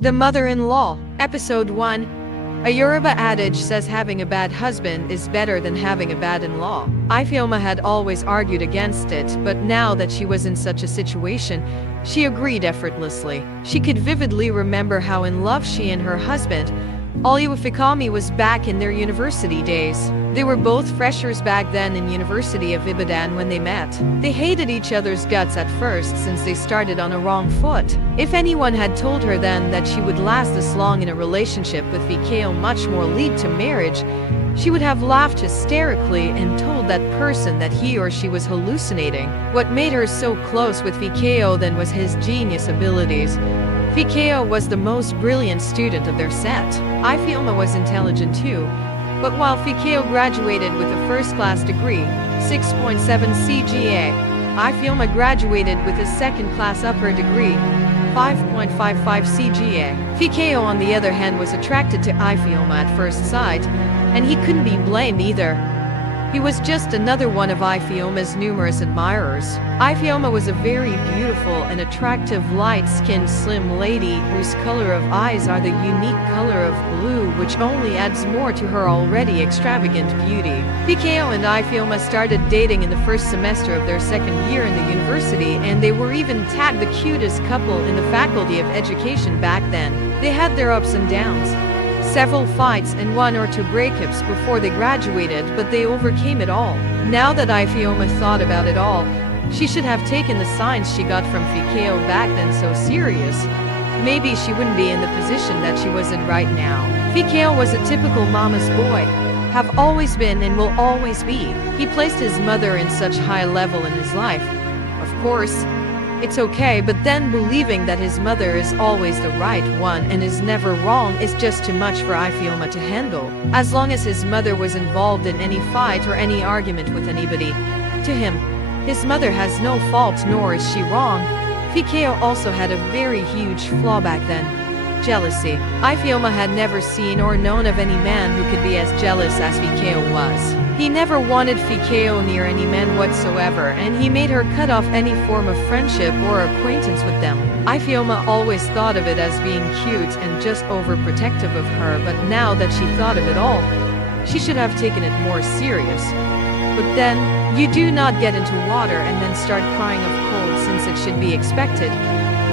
The Mother-in-Law, Episode 1. A Yoruba adage says having a bad husband is better than having a bad in-law. Ifeoma had always argued against it, but now that she was in such a situation, she agreed effortlessly. She could vividly remember how in love she and her husband, Oluwafikami, was back in their university days. They were both freshers back then in University of Ibadan when they met. They hated each other's guts at first since they started on a wrong foot. If anyone had told her then that she would last this long in a relationship with Fikeo, much more lead to marriage, she would have laughed hysterically and told that person that he or she was hallucinating. What made her so close with Fikeo then was his genius abilities. Fikeo was the most brilliant student of their set. Ifeoma was intelligent too, but while Fikeo graduated with a first-class degree, 6.7 CGA, Ifeoma graduated with a second-class upper degree, 5.55 CGA. Fikeo, on the other hand, was attracted to Ifeoma at first sight, and he couldn't be blamed either. He was just another one of Ifeoma's numerous admirers. Ifeoma was a very beautiful and attractive light-skinned slim lady whose color of eyes are the unique color of blue, which only adds more to her already extravagant beauty. Fikeo and Ifeoma started dating in the first semester of their second year in the university, and they were even tagged the cutest couple in the Faculty of Education back then. They had their ups and downs, several fights and 1 or 2 breakups before they graduated, but they overcame it all. Now that Ifeoma thought about it all, she should have taken the signs she got from Fikeo back then so serious. Maybe she wouldn't be in the position that she was in right now. Fikeo was a typical mama's boy. Have always been and will always be. He placed his mother in such high level in his life. Of course, it's okay, but then believing that his mother is always the right one and is never wrong is just too much for Ifeoma to handle. As long as his mother was involved in any fight or any argument with anybody, to him, his mother has no fault nor is she wrong. Fikeo also had a very huge flaw back then: jealousy. Ifeoma had never seen or known of any man who could be as jealous as Fikeo was. He never wanted Fikeo near any man whatsoever, and he made her cut off any form of friendship or acquaintance with them. Ifeoma always thought of it as being cute and just overprotective of her, but now that she thought of it all, she should have taken it more serious. But then, you do not get into water and then start crying of cold, since it should be expected.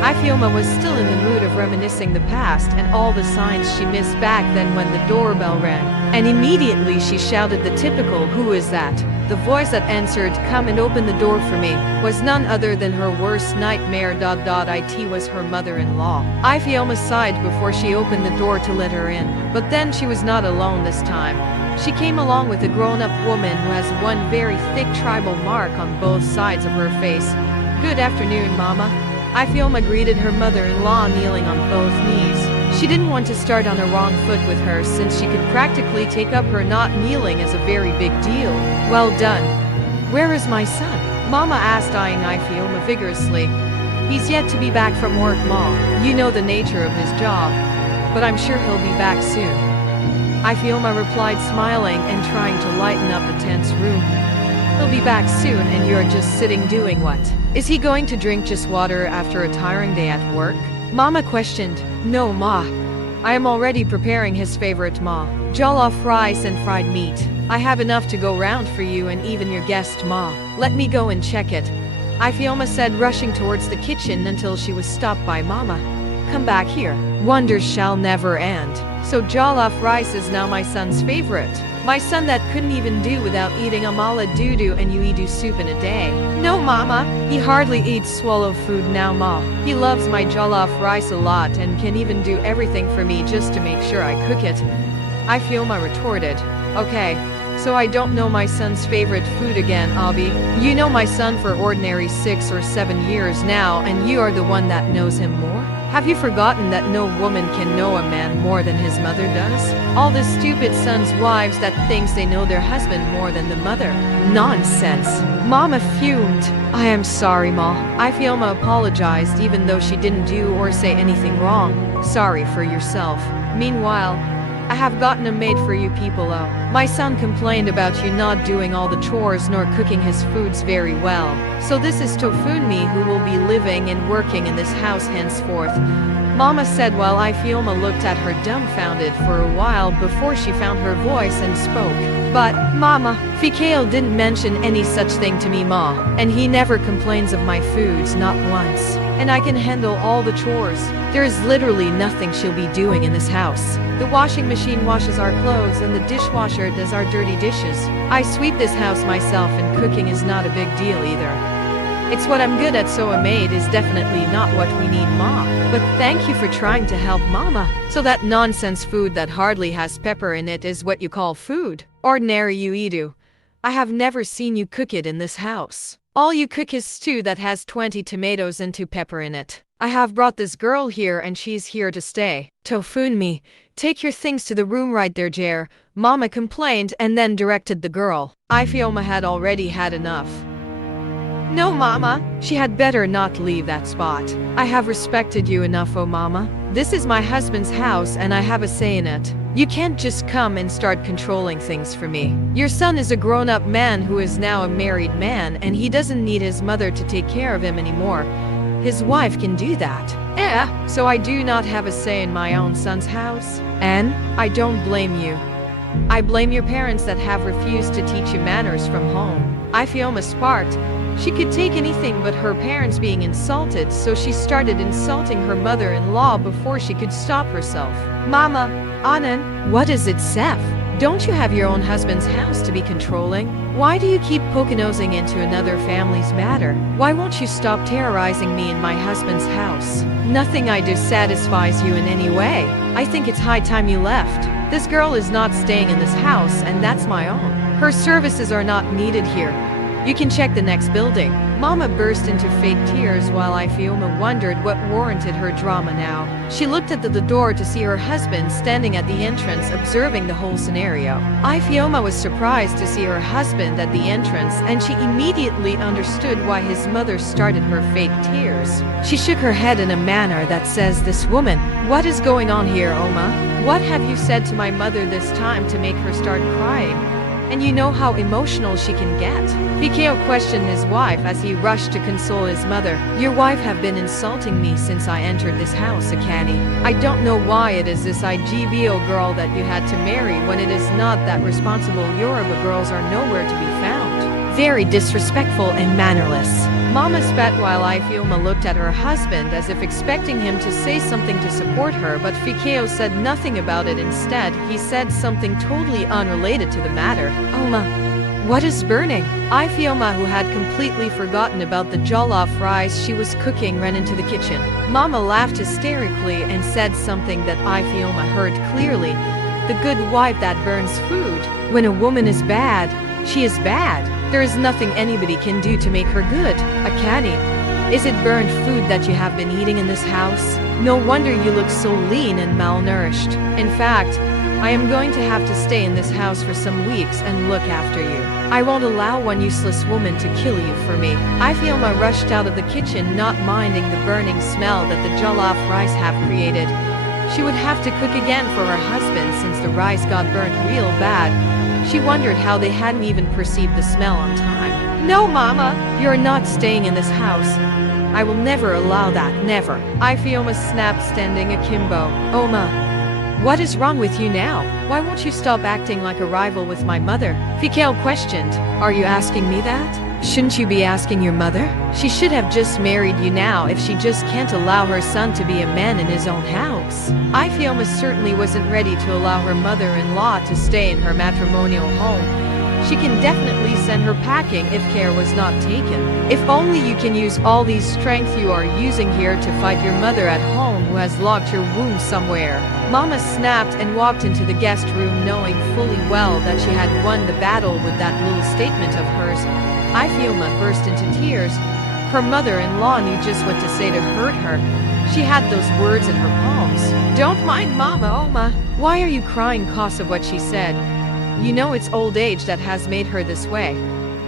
Ifeoma was still in the mood of reminiscing the past and all the signs she missed back then when the doorbell rang, and immediately she shouted the typical "Who is that?" The voice that answered "Come and open the door for me" was none other than her worst nightmare. It was her mother-in-law. Ifeoma sighed before she opened the door to let her in, but then she was not alone this time. She came along with a grown-up woman who has one very thick tribal mark on both sides of her face. "Good afternoon, Mama." Ifeoma greeted her mother-in-law kneeling on both knees. She didn't want to start on a wrong foot with her, since she could practically take up her not kneeling as a very big deal. "Well done. Where is my son?" Mama asked, eyeing Ifeoma vigorously. "He's yet to be back from work, Ma. You know the nature of his job. But I'm sure he'll be back soon." Ifeoma replied, smiling and trying to lighten up the tense room. "He'll be back soon, and you're just sitting doing what? Is he going to drink just water after a tiring day at work?" Mama questioned. "No, Ma. I am already preparing his favorite, Ma. Jollof rice and fried meat. I have enough to go round for you and even your guest, Ma. Let me go and check it," Ifeoma said, rushing towards the kitchen until she was stopped by Mama. "Come back here. Wonders shall never end. So jollof rice is now my son's favorite. My son that couldn't even do without eating amala doo-doo, and you eat soup in a day." "No, Mama. He hardly eats swallow food now, Ma. He loves my jollof rice a lot and can even do everything for me just to make sure I cook it," Ifeoma retorted. "Okay, so I don't know my son's favorite food again, Abi. You know my son for ordinary 6 or 7 years now, and you are the one that knows him more? Have you forgotten that no woman can know a man more than his mother does? All the stupid sons' wives that thinks they know their husband more than the mother." "Nonsense." Mama fumed. "I am sorry, Ma." Ifeoma apologized, even though she didn't do or say anything wrong. "Sorry for yourself. Meanwhile, I have gotten a maid for you people. Oh, my son complained about you not doing all the chores nor cooking his foods very well. So this is Tofunmi, who will be living and working in this house henceforth. Mama said while Ifeoma looked at her dumbfounded for a while before she found her voice and spoke. But, Mama, Fikeo didn't mention any such thing to me, Ma. And he never complains of my foods, not once. And I can handle all the chores. There is literally nothing she'll be doing in this house. The washing machine washes our clothes and the dishwasher does our dirty dishes. I sweep this house myself and cooking is not a big deal either. It's what I'm good at, so a maid is definitely not what we need, Ma. But thank you for trying to help, Mama. So that nonsense food that hardly has pepper in it is what you call food? Ordinary you eat. I have never seen you cook it in this house. All you cook is stew that has 20 tomatoes and 2 pepper in it. I have brought this girl here and she's here to stay. Tofunmi, take your things to the room right there, Jer. Mama complained and then directed the girl. Ifeoma had already had enough. No, Mama. She had better not leave that spot. I have respected you enough, oh Mama. This is my husband's house and I have a say in it. You can't just come and start controlling things for me. Your son is a grown-up man who is now a married man and he doesn't need his mother to take care of him anymore. His wife can do that. So I do not have a say in my own son's house? And I don't blame you. I blame your parents that have refused to teach you manners from home. Ifeoma sparked. She could take anything but her parents being insulted, so she started insulting her mother-in-law before she could stop herself. Mama, Anand, what is it, Seth? Don't you have your own husband's house to be controlling? Why do you keep poke-nosing into another family's matter? Why won't you stop terrorizing me in my husband's house? Nothing I do satisfies you in any way. I think it's high time you left. This girl is not staying in this house, and that's my own. Her services are not needed here. You can check the next building. Mama burst into fake tears while Ifeoma wondered what warranted her drama now. She looked at the door to see her husband standing at the entrance observing the whole scenario. Ifeoma was surprised to see her husband at the entrance and she immediately understood why his mother started her fake tears. She shook her head in a manner that says, "This woman, what is going on here, Oma? What have you said to my mother this time to make her start crying? And you know how emotional she can get." Fikeo questioned his wife as he rushed to console his mother. "Your wife have been insulting me since I entered this house, Akani. I don't know why it is this IGBO girl that you had to marry when it is not that responsible Yoruba girls are nowhere to be found. Very disrespectful and mannerless." Mama spat while Ifeoma looked at her husband as if expecting him to say something to support her, but Fikeo said nothing about it. Instead, he said something totally unrelated to the matter. "Oma, what is burning?" Ifeoma, who had completely forgotten about the jollof rice she was cooking, ran into the kitchen. Mama laughed hysterically and said something that Ifeoma heard clearly. "The good wife that burns food. When a woman is bad, she is bad. There is nothing anybody can do to make her good. Akani, is it burned food that you have been eating in this house? No wonder you look so lean and malnourished. In fact, I am going to have to stay in this house for some weeks and look after you. I won't allow one useless woman to kill you for me." Ifeoma rushed out of the kitchen, not minding the burning smell that the jollof rice have created. She would have to cook again for her husband since the rice got burnt real bad. She wondered how they hadn't even perceived the smell on time. "No, Mama, you're not staying in this house. I will never allow that, never." Ifeoma snapped, standing akimbo. "Oma, what is wrong with you now? Why won't you stop acting like a rival with my mother?" Fikeo questioned. "Are you asking me that? Shouldn't you be asking your mother? She should have just married you now if she just can't allow her son to be a man in his own house." Ifeoma certainly wasn't ready to allow her mother-in-law to stay in her matrimonial home. She can definitely send her packing if care was not taken. If only you can use all these strength you are using here to fight your mother at home who has locked your womb somewhere. Mama snapped and walked into the guest room knowing fully well that she had won the battle with that little statement of hers. Ifeoma burst into tears. Her mother-in-law knew just what to say to hurt her. She had those words in her palms. "Don't mind Mama, Oma. Why are you crying cause of what she said? You know it's old age that has made her this way,"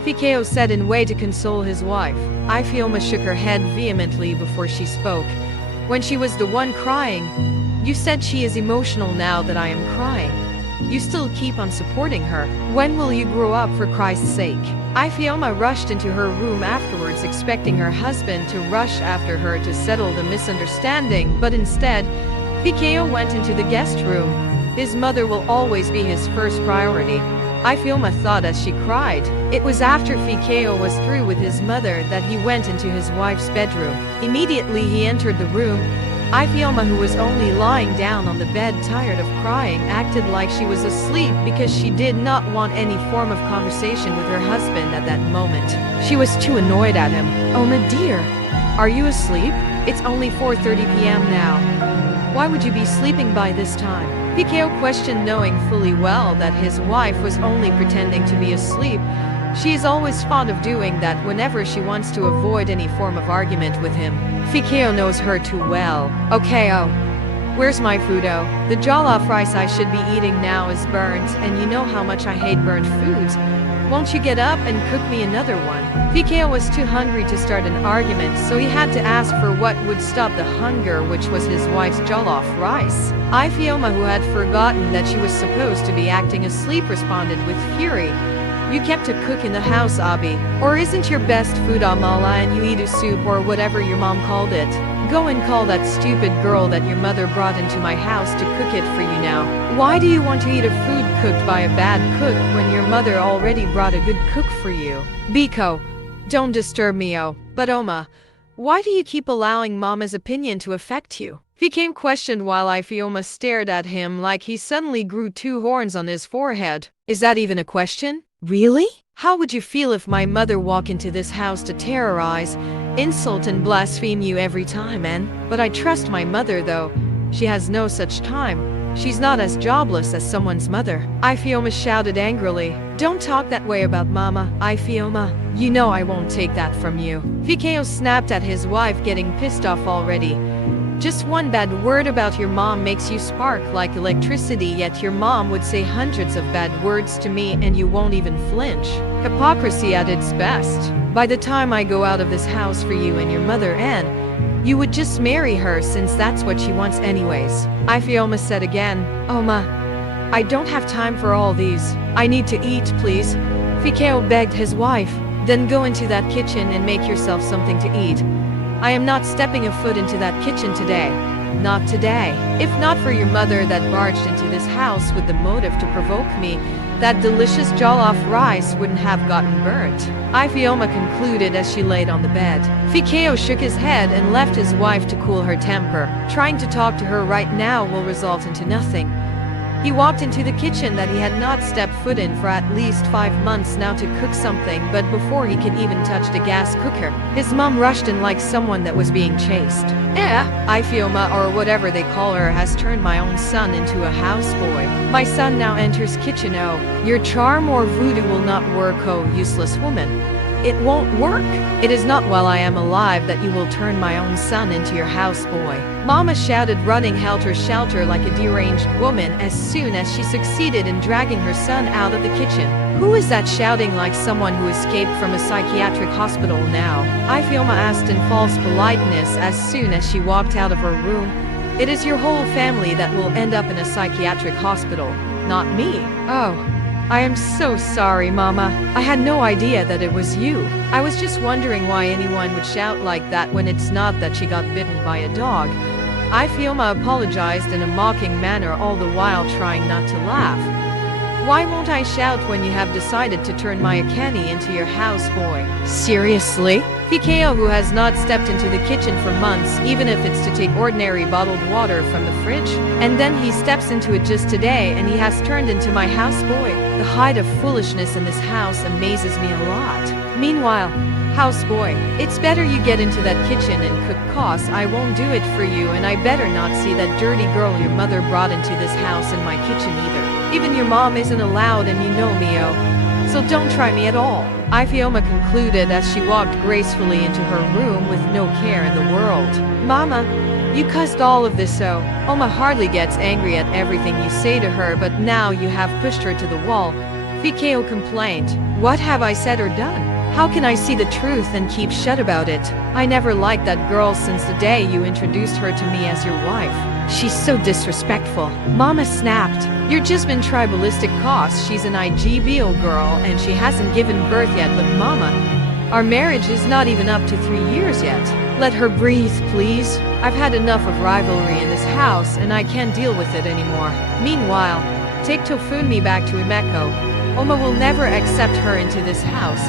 Fikeo said in way to console his wife. Ifeoma shook her head vehemently before she spoke. "When she was the one crying, you said she is emotional now that I am crying. You still keep on supporting her. When will you grow up, for Christ's sake? Ifeoma rushed into her room afterwards, expecting her husband to rush after her to settle the misunderstanding, but instead, Fikeo went into the guest room. His mother will always be his first priority, Ifeoma thought as she cried. It was after Fikeo was through with his mother that he went into his wife's bedroom. Immediately he entered the room. Ifeoma, who was only lying down on the bed tired of crying, acted like she was asleep because she did not want any form of conversation with her husband at that moment. She was too annoyed at him. "Oma dear, are you asleep? It's only 4:30 p.m. now. Why would you be sleeping by this time?" Fikeo questioned, knowing fully well that his wife was only pretending to be asleep. She is always fond of doing that whenever she wants to avoid any form of argument with him. Fikeo knows her too well. "Okay, oh. Where's my food, oh? The jollof rice I should be eating now is burnt, and you know how much I hate burnt foods. Won't you get up and cook me another one?" Fikeo was too hungry to start an argument, so he had to ask for what would stop the hunger, which was his wife's jollof rice. Ifeoma, who had forgotten that she was supposed to be acting asleep, responded with fury. "You kept a cook in the house, Abi. Or isn't your best food amala and you eat a soup or whatever your mom called it? Go and call that stupid girl that your mother brought into my house to cook it for you now. Why do you want to eat a food cooked by a bad cook when your mother already brought a good cook for you? Biko, don't disturb me, oh. But Oma, why do you keep allowing Mama's opinion to affect you?" Fikeo questioned while Ifeoma stared at him like he suddenly grew two horns on his forehead. "Is that even a question? Really? How would you feel if my mother walked into this house to terrorize, insult and blaspheme you every time, man? But I trust my mother though. She has no such time. She's not as jobless as someone's mother." Ifeoma shouted angrily. "Don't talk that way about Mama, Ifeoma. You know I won't take that from you." Fikeo snapped at his wife, getting pissed off already. "Just one bad word about your mom makes you spark like electricity, yet your mom would say hundreds of bad words to me and you won't even flinch. Hypocrisy at its best. By the time I go out of this house for you and your mother, Anne, you would just marry her since that's what she wants anyways." Ifeoma said again. "Oma, I don't have time for all these. I need to eat, please." Fikeo begged his wife. "Then go into that kitchen and make yourself something to eat. I am not stepping a foot into that kitchen today. Not today. If not for your mother that barged into this house with the motive to provoke me, that delicious jollof rice wouldn't have gotten burnt," Ifeoma concluded as she laid on the bed. Fikeo shook his head and left his wife to cool her temper. Trying to talk to her right now will result into nothing. He walked into the kitchen that he had not stepped foot in for at least 5 months now to cook something, but before he could even touch the gas cooker, his mom rushed in like someone that was being chased. Ifeoma, or whatever they call her, has turned my own son into a houseboy. My son now enters kitchen, oh. Your charm or voodoo will not work, oh useless woman. It won't work. It is not while I am alive that you will turn my own son into your houseboy. Mama shouted, running helter-skelter like a deranged woman as soon as she succeeded in dragging her son out of the kitchen. "Who is that shouting like someone who escaped from a psychiatric hospital now?" Ifeoma asked in false politeness as soon as she walked out of her room. "It is your whole family that will end up in a psychiatric hospital, not me." "Oh. I am so sorry, Mama. I had no idea that it was you. I was just wondering why anyone would shout like that when it's not that she got bitten by a dog." Ifeoma apologized in a mocking manner, all the while trying not to laugh. "Why won't I shout when you have decided to turn my Akeni into your houseboy?" "Seriously?" Fikeo, who has not stepped into the kitchen for months, even if it's to take ordinary bottled water from the fridge, and then he steps into it just today and he has turned into my houseboy. The height of foolishness in this house amazes me a lot. Meanwhile, houseboy, it's better you get into that kitchen and cook, cause I won't do it for you, and I better not see that dirty girl your mother brought into this house in my kitchen either. Even your mom isn't allowed, and you know me, oh. So don't try me at all." Ifeoma concluded as she walked gracefully into her room with no care in the world. "Mama, you caused all of this, so." Oma hardly gets angry at everything you say to her, but now you have pushed her to the wall. Fikeo complained. "What have I said or done? How can I see the truth and keep shut about it? I never liked that girl since the day you introduced her to me as your wife. She's so disrespectful." Mama snapped. You're just been tribalistic cause she's an IGBO girl and she hasn't given birth yet, but mama, our marriage is not even up to 3 years yet. Let her breathe, please. I've had enough of rivalry in this house and I can't deal with it anymore. Meanwhile, take Tofunmi back to Imeko. Oma will never accept her into this house.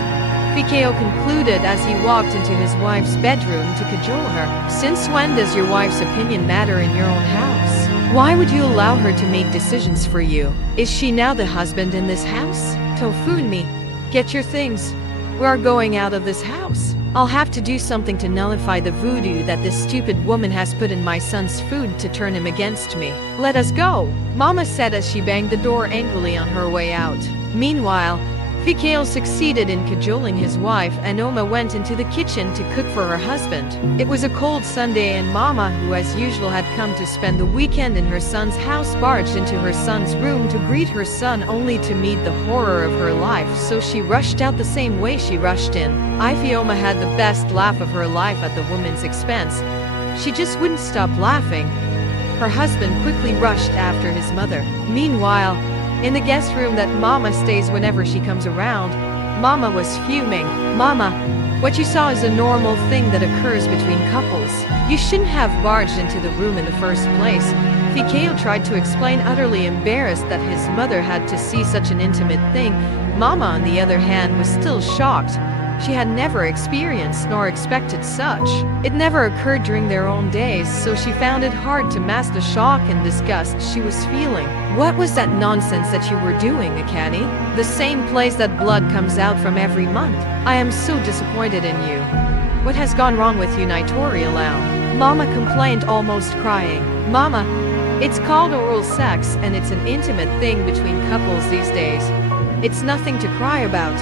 Fikeo concluded as he walked into his wife's bedroom to cajole her. Since when does your wife's opinion matter in your own house? Why would you allow her to make decisions for you? Is she now the husband in this house? Tofunmi, get your things. We are going out of this house. I'll have to do something to nullify the voodoo that this stupid woman has put in my son's food to turn him against me. Let us go, Mama said as she banged the door angrily on her way out. Meanwhile, Fikeo succeeded in cajoling his wife and Oma went into the kitchen to cook for her husband. It was a cold Sunday and Mama, who as usual had come to spend the weekend in her son's house, barged into her son's room to greet her son only to meet the horror of her life, so she rushed out the same way she rushed in. Oma had the best laugh of her life at the woman's expense. She just wouldn't stop laughing. Her husband quickly rushed after his mother. Meanwhile, in the guest room that Mama stays whenever she comes around, Mama was fuming. Mama, what you saw is a normal thing that occurs between couples. You shouldn't have barged into the room in the first place. Fikeo tried to explain, utterly embarrassed that his mother had to see such an intimate thing. Mama, on the other hand, was still shocked. She had never experienced nor expected such. It never occurred during their own days, so she found it hard to mask the shock and disgust she was feeling. What was that nonsense that you were doing, Akane? The same place that blood comes out from every month. I am so disappointed in you. What has gone wrong with you, Nitori alone? Mama complained, almost crying. Mama, it's called oral sex and it's an intimate thing between couples these days. It's nothing to cry about.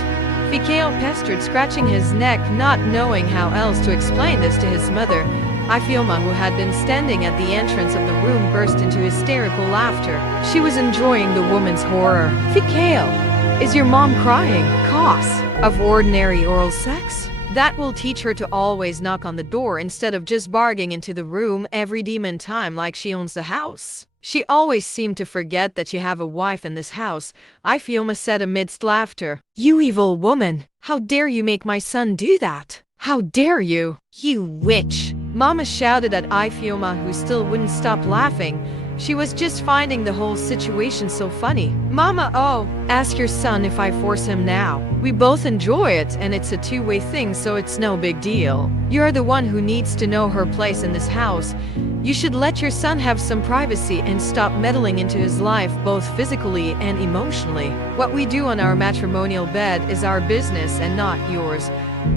Fikeo pestered, scratching his neck, not knowing how else to explain this to his mother. Ifeoma, who had been standing at the entrance of the room, burst into hysterical laughter. She was enjoying the woman's horror. Fikeo, is your mom crying? Cause of ordinary oral sex? That will teach her to always knock on the door instead of just barging into the room every demon time like she owns the house. She always seemed to forget that you have a wife in this house, Ifeoma said amidst laughter. You evil woman! How dare you make my son do that? How dare you! You witch! Mama shouted at Ifeoma, who still wouldn't stop laughing. She was just finding the whole situation so funny. Mama, oh, ask your son if I force him now. We both enjoy it and it's a two-way thing, so it's no big deal. You're the one who needs to know her place in this house. You should let your son have some privacy and stop meddling into his life both physically and emotionally. What we do on our matrimonial bed is our business and not yours.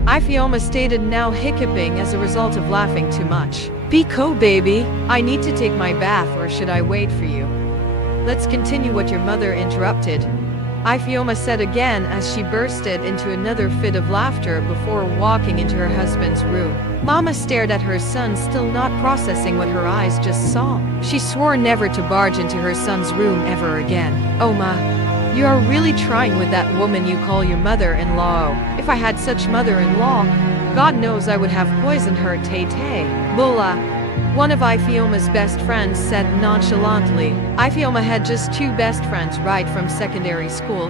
Ifeoma stated, now hiccuping as a result of laughing too much. Biko, baby, I need to take my bath, or should I wait for you? Let's continue what your mother interrupted. Ifeoma said again as she bursted into another fit of laughter before walking into her husband's room. Mama stared at her son, still not processing what her eyes just saw. She swore never to barge into her son's room ever again. Oma, you are really trying with that woman you call your mother-in-law. If I had such mother-in-law, God knows I would have poisoned her, Tay-Tay. Bula, one of Ifeoma's best friends, said nonchalantly. Ifeoma had just two best friends right from secondary school,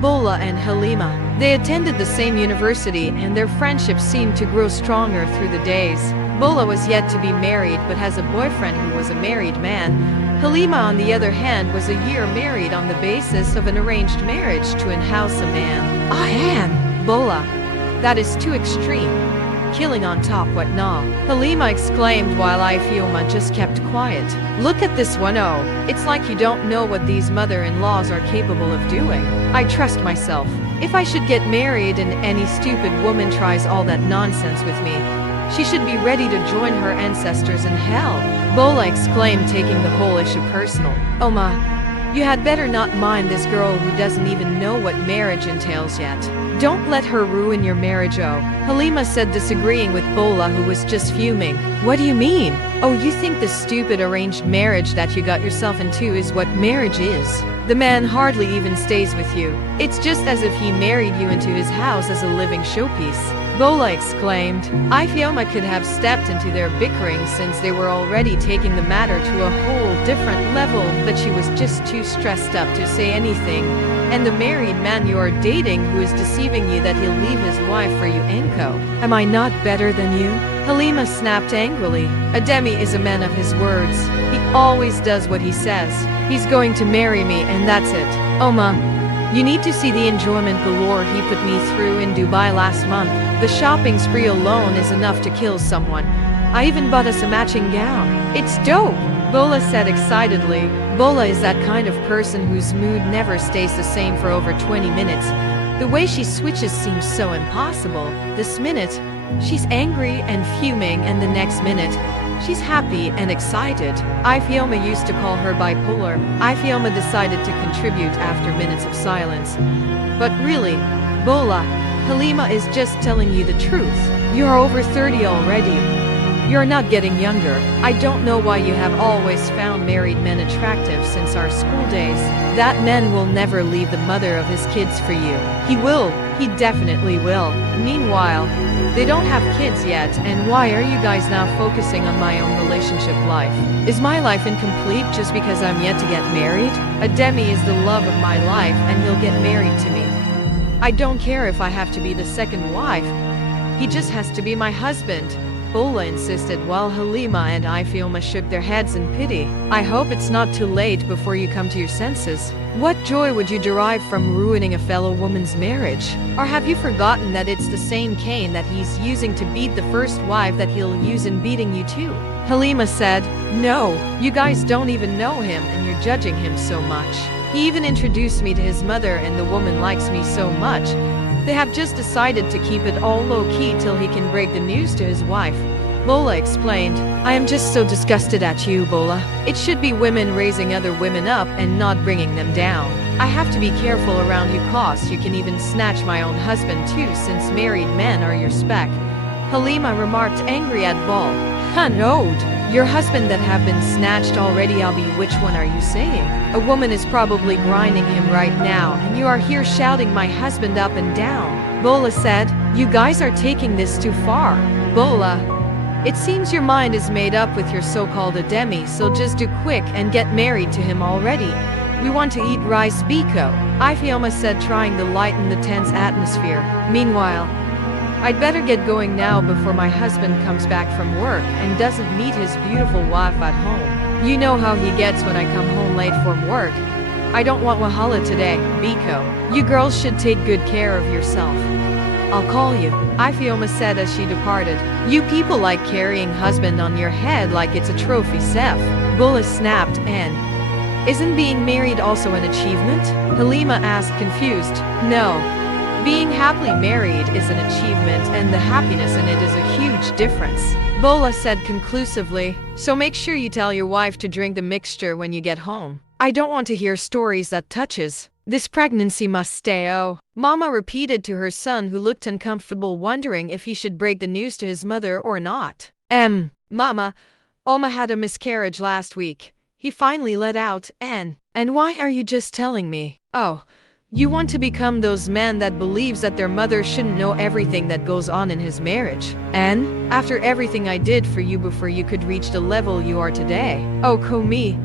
Bola and Halima. They attended the same university and their friendship seemed to grow stronger through the days. Bola was yet to be married but has a boyfriend who was a married man. Halima, on the other hand, was a year married on the basis of an arranged marriage to in-house a man. I am Bola. That is too extreme. Killing on top, what nah? Halima exclaimed while Ifeoma just kept quiet. Look at this one, oh. It's like you don't know what these mother-in-laws are capable of doing. I trust myself. If I should get married and any stupid woman tries all that nonsense with me, she should be ready to join her ancestors in hell. Bola exclaimed, taking the whole issue personal. Oma, you had better not mind this girl who doesn't even know what marriage entails yet. Don't let her ruin your marriage, oh. Halima said, disagreeing with Bola, who was just fuming. What do you mean? Oh, you think the stupid arranged marriage that you got yourself into is what marriage is? The man hardly even stays with you. It's just as if he married you into his house as a living showpiece. Bola exclaimed. Ifeoma could have stepped into their bickering since they were already taking the matter to a whole different level, but she was just too stressed up to say anything. And the married man you are dating who is deceiving you that he'll leave his wife for you, Enko. Am I not better than you? Halima snapped angrily. Ademi is a man of his words. He always does what he says. He's going to marry me and that's it. Oma, you need to see the enjoyment galore he put me through in Dubai last month. The shopping spree alone is enough to kill someone. I even bought us a matching gown. It's dope, Bola said excitedly. Bola is that kind of person whose mood never stays the same for over 20 minutes. The way she switches seems so impossible. This minute, she's angry and fuming, and the next minute, she's happy and excited. Ifeoma used to call her bipolar. Ifeoma decided to contribute after minutes of silence. But really, Bola, Halima is just telling you the truth. You're over 30 already. You're not getting younger. I don't know why you have always found married men attractive since our school days. That man will never leave the mother of his kids for you. He will. He definitely will. Meanwhile, they don't have kids yet, and why are you guys now focusing on my own relationship life? Is my life incomplete just because I'm yet to get married? Ademi is the love of my life, and he'll get married to me. I don't care if I have to be the second wife. He just has to be my husband, Bola insisted while Halima and Ifeoma shook their heads in pity. I hope it's not too late before you come to your senses. What joy would you derive from ruining a fellow woman's marriage? Or have you forgotten that it's the same cane that he's using to beat the first wife that he'll use in beating you too? Halima said, No, you guys don't even know him and you're judging him so much. He even introduced me to his mother and the woman likes me so much. They have just decided to keep it all low-key till he can break the news to his wife. Bola explained, I am just so disgusted at you, Bola. It should be women raising other women up and not bringing them down. I have to be careful around you cause you can even snatch my own husband too since married men are your spec. Halima remarked angry at Bal. Hunod, your husband that have been snatched already, I'll be which one are you saying? A woman is probably grinding him right now and you are here shouting my husband up and down. Bola said, you guys are taking this too far. Bola, it seems your mind is made up with your so-called Ademi, so just do quick and get married to him already. We want to eat rice biko, Ifeoma said, trying to lighten the tense atmosphere. Meanwhile, I'd better get going now before my husband comes back from work and doesn't meet his beautiful wife at home. You know how he gets when I come home late from work. I don't want wahala today, Biko. You girls should take good care of yourself. I'll call you, Ifeoma said as she departed. You people like carrying husband on your head like it's a trophy, Seth. Bola snapped, and isn't being married also an achievement? Halima asked, confused. No. Being happily married is an achievement and the happiness in it is a huge difference. Bola said conclusively, so make sure you tell your wife to drink the mixture when you get home. I don't want to hear stories that touches. This pregnancy must stay. Oh, Mama repeated to her son who looked uncomfortable, wondering if he should break the news to his mother or not. Mama, Oma had a miscarriage last week. He finally let out, and why are you just telling me? Oh, you want to become those men that believes that their mother shouldn't know everything that goes on in his marriage. And after everything I did for you before you could reach the level you are today. Oh, Komi,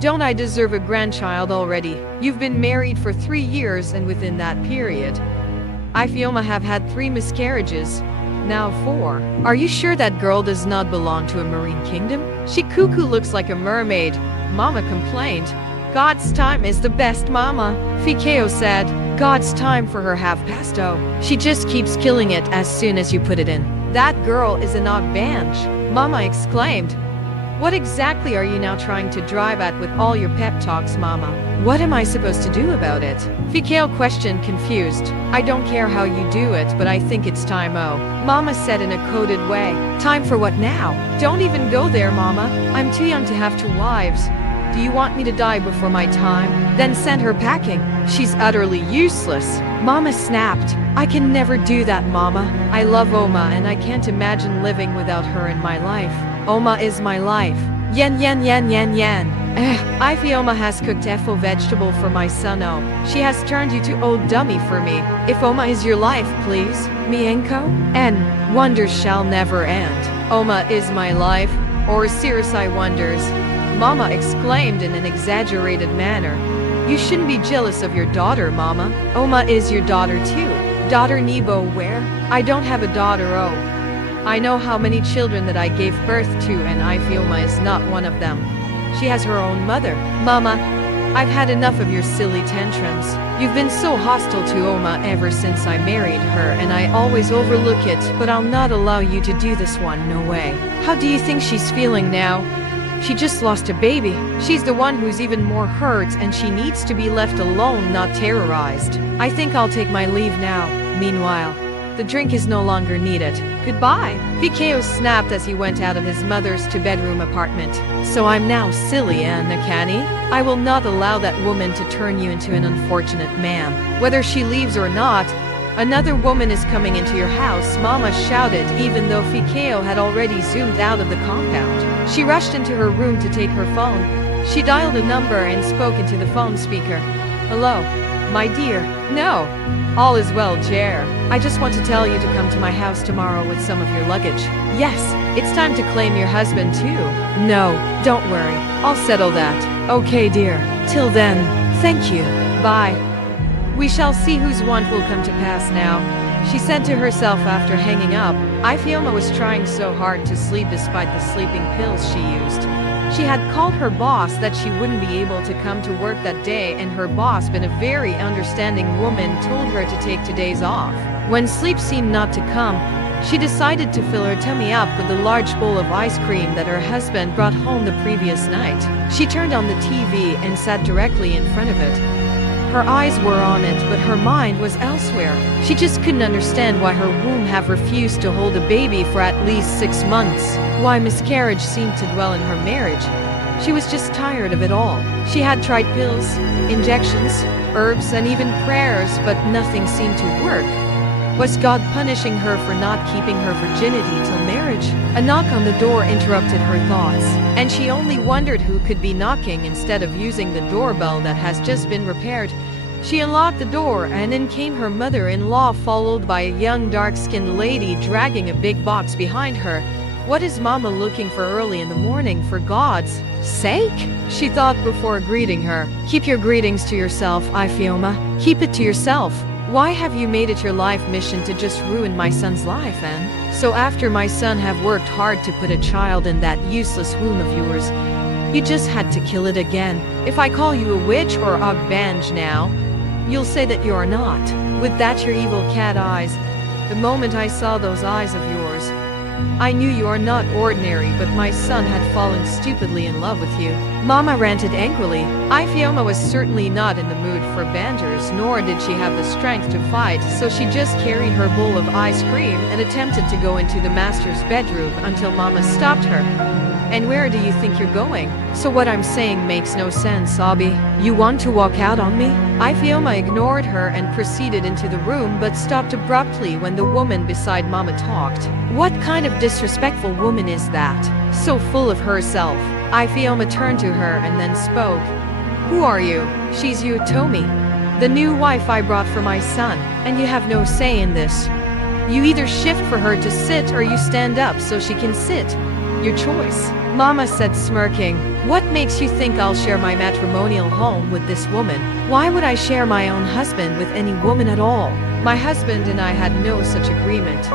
don't I deserve a grandchild already? You've been married for 3 years and within that period, Ifeoma have had 3 miscarriages. Now 4. Are you sure that girl does not belong to a marine kingdom? She cuckoo looks like a mermaid, Mama complained. God's time is the best, Mama, Fikeo said. God's time for her have passed. Oh, she just keeps killing it as soon as you put it in. That girl is an odd banj, Mama exclaimed. What exactly are you now trying to drive at with all your pep talks, Mama? What am I supposed to do about it? Fikeo questioned, confused. I don't care how you do it, but I think it's time. Oh, Mama said in a coded way. Time for what now? Don't even go there, Mama. I'm too young to have 2 wives. Do you want me to die before my time? Then send her packing. She's utterly useless. Mama snapped. I can never do that, Mama. I love Oma and I can't imagine living without her in my life. Oma is my life. Yen yen yen yen yen. Ifeoma has cooked FO vegetable for my son. Oh, she has turned you to old dummy for me. If Oma is your life, please, Mienko, and wonders shall never end. Oma is my life, or serious I wonders, Mama exclaimed in an exaggerated manner. You shouldn't be jealous of your daughter, Mama. Oma is your daughter too. Daughter Nebo where? I don't have a daughter. Oh, I know how many children that I gave birth to, and Ifeoma is not one of them. She has her own mother. Mama, I've had enough of your silly tantrums. You've been so hostile to Oma ever since I married her, and I always overlook it, but I'll not allow you to do this one, no way. How do you think she's feeling now? She just lost a baby. She's the one who's even more hurt, and she needs to be left alone, not terrorized. I think I'll take my leave now. Meanwhile, the drink is no longer needed. Goodbye. Fikeo snapped as he went out of his mother's two-bedroom apartment. So I'm now silly, Nakani? I will not allow that woman to turn you into an unfortunate man. Whether she leaves or not, another woman is coming into your house, Mama shouted, even though Fikeo had already zoomed out of the compound. She rushed into her room to take her phone. She dialed a number and spoke into the phone speaker. Hello, my dear. No. All is well, Jer. I just want to tell you to come to my house tomorrow with some of your luggage. Yes, it's time to claim your husband too. No, don't worry. I'll settle that. Okay, dear. Till then, thank you. Bye. We shall see whose want will come to pass now, she said to herself after hanging up. Ifeoma was trying so hard to sleep despite the sleeping pills she used. She had called her boss that she wouldn't be able to come to work that day, and her boss, being a very understanding woman, told her to take 2 days off. When sleep seemed not to come, she decided to fill her tummy up with a large bowl of ice cream that her husband brought home the previous night. She turned on the TV and sat directly in front of it. Her eyes were on it, but her mind was elsewhere. She just couldn't understand why her womb have refused to hold a baby for at least 6 months. Why miscarriage seemed to dwell in her marriage. She was just tired of it all. She had tried pills, injections, herbs, and even prayers, but nothing seemed to work. Was God punishing her for not keeping her virginity till marriage? A knock on the door interrupted her thoughts, and she only wondered who could be knocking instead of using the doorbell that has just been repaired. She unlocked the door, and in came her mother-in-law, followed by a young dark-skinned lady dragging a big box behind her. What is Mama looking for early in the morning, for God's sake? She thought before greeting her. Keep your greetings to yourself, Ifeoma. Keep it to yourself. Why have you made it your life mission to just ruin my son's life, Anne? So after my son have worked hard to put a child in that useless womb of yours, you just had to kill it again. If I call you a witch or a banj now, you'll say that you're not. With that your evil cat eyes. The moment I saw those eyes of yours, I knew you are not ordinary, but my son had fallen stupidly in love with you. Mama ranted angrily. Ifeoma was certainly not in the mood for banters, nor did she have the strength to fight, so she just carried her bowl of ice cream and attempted to go into the master's bedroom until Mama stopped her. And where do you think you're going? So what I'm saying makes no sense, Abi. You want to walk out on me? Ifeoma ignored her and proceeded into the room, but stopped abruptly when the woman beside Mama talked. What kind of disrespectful woman is that? So full of herself. Ifeoma turned to her and then spoke. Who are you? She's you, Tomi, the new wife I brought for my son, and you have no say in this. You either shift for her to sit or you stand up so she can sit. Your choice. Mama said, smirking. What makes you think I'll share my matrimonial home with this woman? Why would I share my own husband with any woman at all? My husband and I had no such agreement.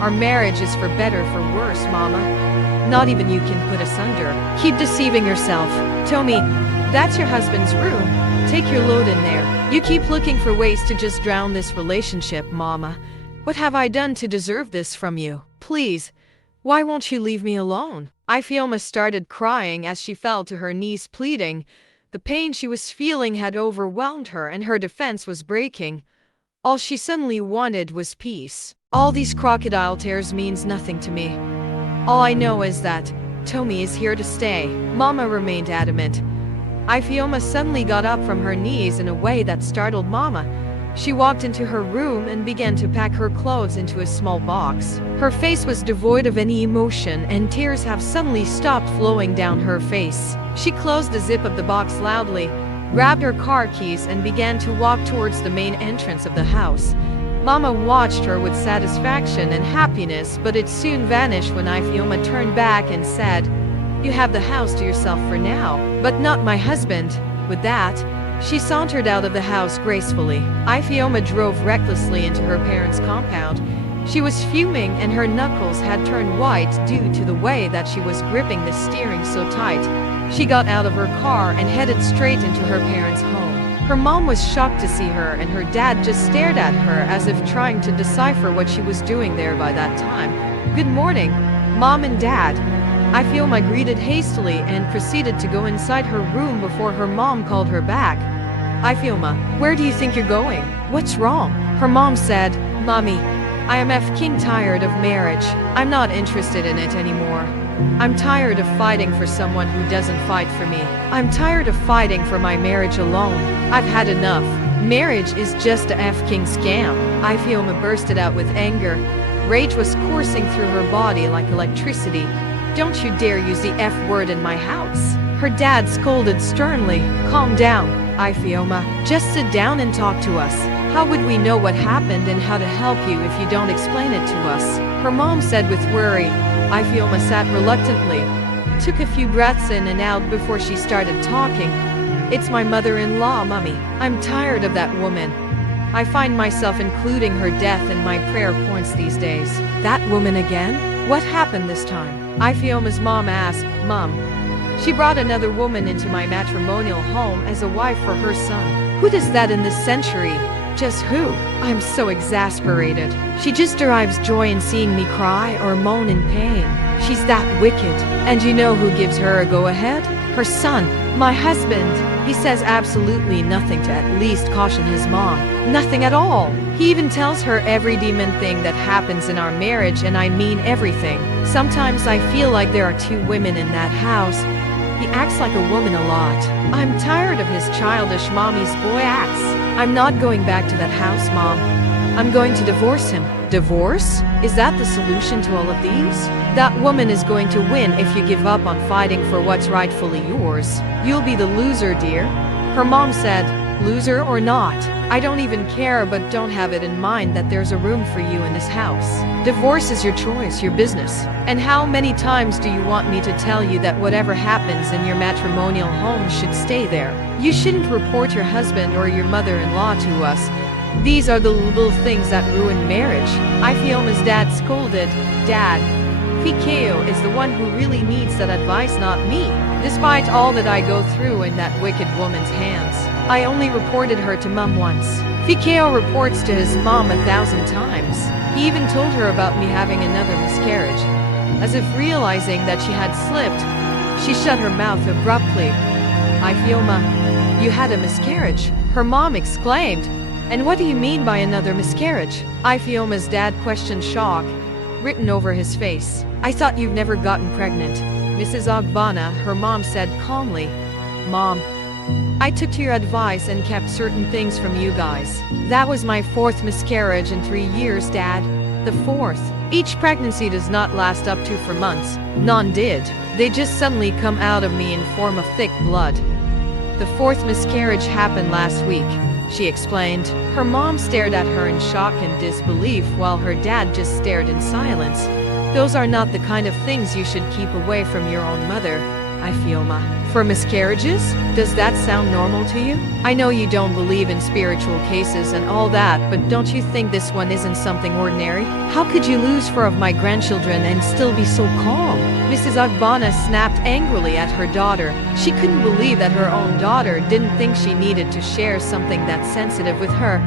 Our marriage is for better, for worse, Mama. Not even you can put us under. Keep deceiving yourself. Tomi, that's your husband's room. Take your load in there. You keep looking for ways to just drown this relationship, Mama. What have I done to deserve this from you? Please, why won't you leave me alone? Ifeoma started crying as she fell to her knees, pleading. The pain she was feeling had overwhelmed her, and her defense was breaking. All she suddenly wanted was peace. All these crocodile tears means nothing to me. All I know is that Tomi is here to stay. Mama remained adamant. Ifeoma suddenly got up from her knees in a way that startled Mama. She walked into her room and began to pack her clothes into a small box. Her face was devoid of any emotion, and tears have suddenly stopped flowing down her face. She closed the zip of the box loudly, grabbed her car keys, and began to walk towards the main entrance of the house. Mama watched her with satisfaction and happiness, but it soon vanished when Ifeoma turned back and said, "You have the house to yourself for now, but not my husband." With that, she sauntered out of the house gracefully. Ifeoma drove recklessly into her parents' compound. She was fuming, and her knuckles had turned white due to the way that she was gripping the steering so tight. She got out of her car and headed straight into her parents' home. Her mom was shocked to see her, and her dad just stared at her as if trying to decipher what she was doing there by that time. "Good morning, Mom and Dad." Ifeoma greeted hastily and proceeded to go inside her room before her mom called her back. "Ifeoma, where do you think you're going? What's wrong?" Her mom said, "Mommy, I am f***ing tired of marriage. I'm not interested in it anymore. I'm tired of fighting for someone who doesn't fight for me. I'm tired of fighting for my marriage alone. I've had enough. Marriage is just a f***ing scam." Ifeoma bursted out with anger. Rage was coursing through her body like electricity. "Don't you dare use the F word in my house." Her dad scolded sternly. "Calm down, Ifeoma. Just sit down and talk to us. How would we know what happened and how to help you if you don't explain it to us?" Her mom said with worry. Ifeoma sat reluctantly, took a few breaths in and out before she started talking. "It's my mother-in-law, Mummy. I'm tired of that woman. I find myself including her death in my prayer points these days." "That woman again? What happened this time?" Ifeoma's mom asked. "Mom, she brought another woman into my matrimonial home as a wife for her son." "Who does that in this century?" "Just who?" I'm so exasperated. She just derives joy in seeing me cry or moan in pain. She's that wicked. And you know who gives her a go-ahead? Her son, my husband. He says absolutely nothing to at least caution his mom. Nothing at all. He even tells her every demon thing that happens in our marriage, and I mean everything. Sometimes I feel like there are two women in that house. He acts like a woman a lot. I'm tired of his childish mommy's boy acts. I'm not going back to that house, Mom. I'm going to divorce him." "Divorce? Is that the solution to all of these?" "That woman is going to win if you give up on fighting for what's rightfully yours. You'll be the loser, dear." Her mom said, "Loser or not, I don't even care, but don't have it in mind that there's a room for you in this house. Divorce is your choice, your business. And how many times do you want me to tell you that whatever happens in your matrimonial home should stay there? You shouldn't report your husband or your mother-in-law to us. These are the little things that ruin marriage." Ifeoma's dad scolded. "Dad, Fikeo is the one who really needs that advice, not me. Despite all that I go through in that wicked woman's hands, I only reported her to Mom once. Fikeo reports to his mom 1,000 times. He even told her about me having another miscarriage." As if realizing that she had slipped, she shut her mouth abruptly. "Ifeoma, you had a miscarriage?" her mom exclaimed. "And what do you mean by another miscarriage?" Ifeoma's dad questioned, shock written over his face. "I thought you've never gotten pregnant, Mrs. Ogbonna," her mom said calmly. "Mom, I took to your advice and kept certain things from you guys. That was my 4th miscarriage in 3 years, Dad. The 4th. Each pregnancy does not last up to 4 months. None did. They just suddenly come out of me in form of thick blood. The 4th miscarriage happened last week," she explained. Her mom stared at her in shock and disbelief while her dad just stared in silence. "Those are not the kind of things you should keep away from your own mother, Ifeoma. For miscarriages? Does that sound normal to you? I know you don't believe in spiritual cases and all that, but don't you think this one isn't something ordinary? How could you lose 4 of my grandchildren and still be so calm?" Mrs. Ogbonna snapped angrily at her daughter. She couldn't believe that her own daughter didn't think she needed to share something that sensitive with her.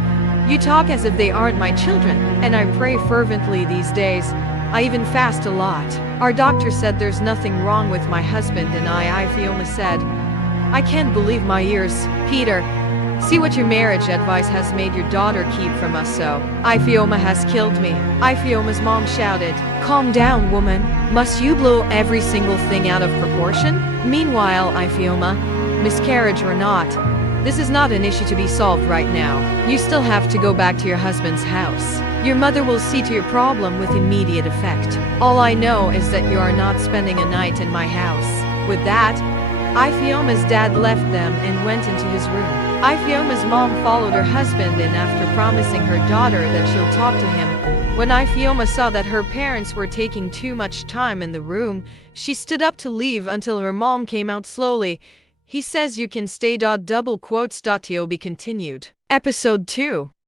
"You talk as if they aren't my children, and I pray fervently these days. I even fast a lot. Our doctor said there's nothing wrong with my husband and I," Ifeoma said. "I can't believe my ears. Peter, see what your marriage advice has made your daughter keep from us, so. Ifeoma has killed me." Ifeoma's mom shouted. "Calm down, woman. Must you blow every single thing out of proportion?" Meanwhile, Ifeoma, miscarriage or not, This is not an issue to be solved right now. You still have to go back to your husband's house. Your mother will see to your problem with immediate effect. All I know is that you are not spending a night in my house." With that, Ifeoma's dad left them and went into his room. Ifeoma's mom followed her husband in after promising her daughter that she'll talk to him. When Ifeoma saw that her parents were taking too much time in the room, she stood up to leave until her mom came out slowly. He says you can stay. To be continued. Episode 2.